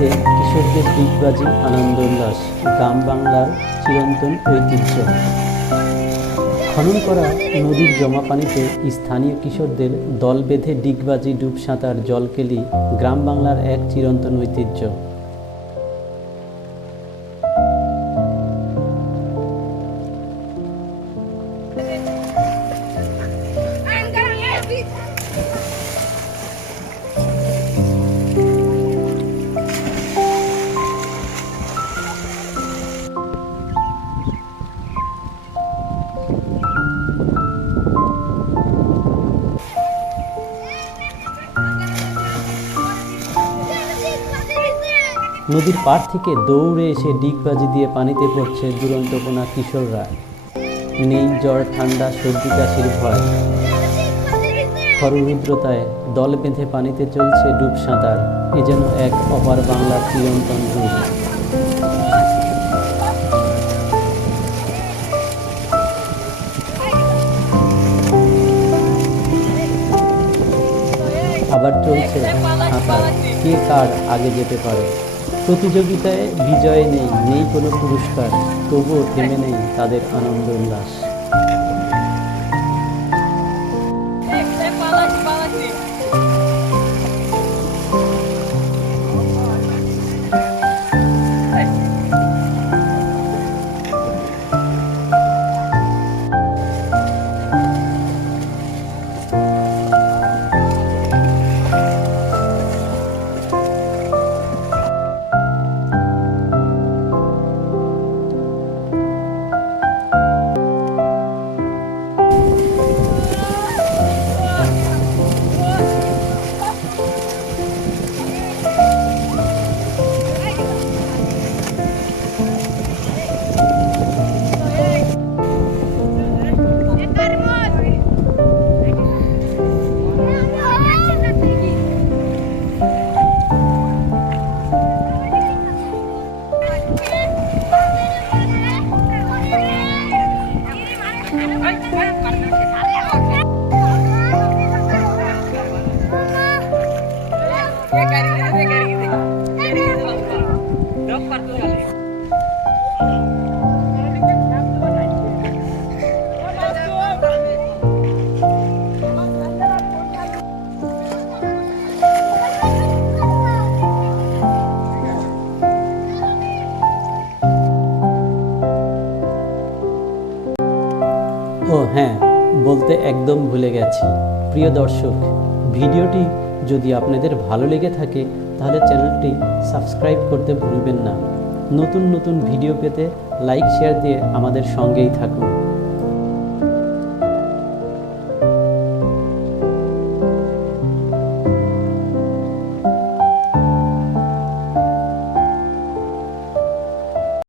নদীতে কিশোরদের ডিগবাজি, আনন্দ উল্লাস গ্রাম বাংলার চিরন্তন ঐতিহ্য। খনন করা নদীর জমা পানিতে স্থানীয় কিশোরদের দল বেঁধে ডিগবাজি, ডুব সাঁতার, জলকেলি গ্রাম বাংলার এক চিরন্তন ঐতিহ্য। নদীর পাড় থেকে দৌড়ে এসে ডিগবাজি দিয়ে পানিতে পড়ছে দুরন্তপনা কিশোররা। নেই জ্বর, ঠান্ডা, সর্দি কাশির ভয়। খররুদ্রতায় দল বেঁধে পানিতে চলছে ডুব সাঁতার। এ যেন এক অপার বাংলার চিরন্তন রূপ। আবার চলছে সাঁতার, কে কার আগে যেতে পারে। প্রতিযোগিতায় বিজয় নেই কোনো পুরস্কার, তবুও থেমে নেই তাদের আনন্দ উল্লাস। ও হ্যাঁ, বলতে একদম ভুলে গেছি, প্রিয় দর্শক, ভিডিওটি যদি আপনাদের ভালো লেগে থাকে তাহলে চ্যানেলটি সাবস্ক্রাইব করতে ভুলবেন না। নতুন নতুন ভিডিও পেতে লাইক শেয়ার দিয়ে আমাদের সঙ্গেই থাকুন।